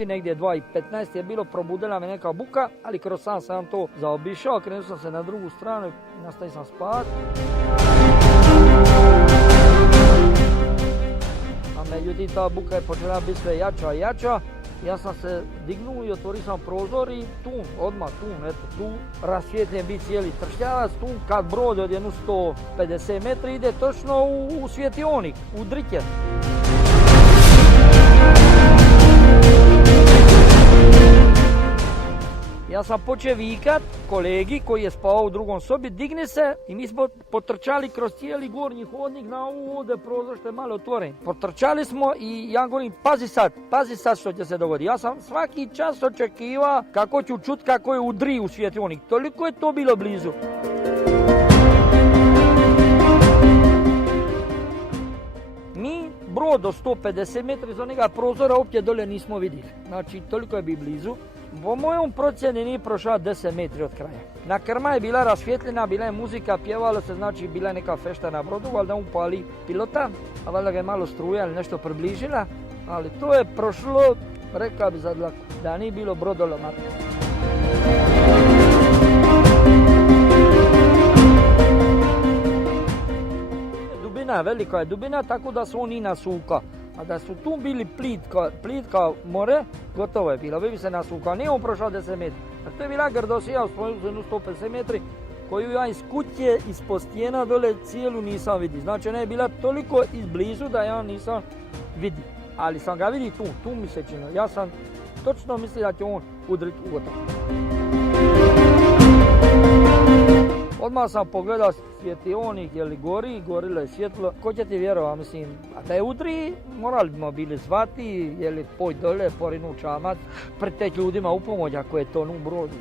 noći, negdje 2:15 je bilo, probudila me neka buka, ali kroz san sam to zaobišao, krenuo sam se na drugu stranu i nastavio sam spavati. A međutim, ta buka je počela biti sve jača i jača. Ja sam se dignuo i otvorio sam prozor i odmah tu, rasvijetljen bi cijeli Tršljavac, tu kad brod od jednu 150 metri ide točno u svjetionik, u Driker. Ja sam počeo vikat kolegi koji je spavao u drugom sobi, digni se, i mi smo potrčali kroz cijeli gornji hodnik na ovu ovdje prozor što je malo otvoren. Potrčali smo i ja govorim, pazi sad što će se dogoditi. Ja sam svaki čas očekivao kako ću čut kako je udri u svjetionik. Toliko je to bilo blizu. Mi brod do 150 metri iz onega prozora uopće dole nismo vidjeli. Znači, toliko je bilo blizu. Po mojom procjeni nije prošao 10 metri od kraja. Na krma je bila rasvjetljena, bila je muzika, pjevalo se, znači bila je neka fešta na brodu, valjda upali pilota, a valjda ga je malo struja ili nešto približila, ali to je prošlo, rekao bi za dlaku, da nije bilo brodolomata. Dubina, velika je dubina, tako da se on i nasuka. A da su tu bili plitka more, gotovo je bilo, bi se nasukao. Nije on prošao 10 metri. A to je bila grdosija, spomenuo se 150 metri, koju ja iz kuće, ispod stijena dole cijelu nisam vidio. Znači ona je bila toliko izblizu da ja nisam vidio. Ali sam ga vidio tu mi se činilo. Ja sam točno mislio da će on udriti u gotovo. Odmah sam pogledao svjetionik, je li gorilo je svjetlo. Ko će ti vjerovati, mislim, a da je udri, morali bismo bili zvati, je li poj dole, porinu čamac, preteći ljudima u pomoć ako je to u brodu.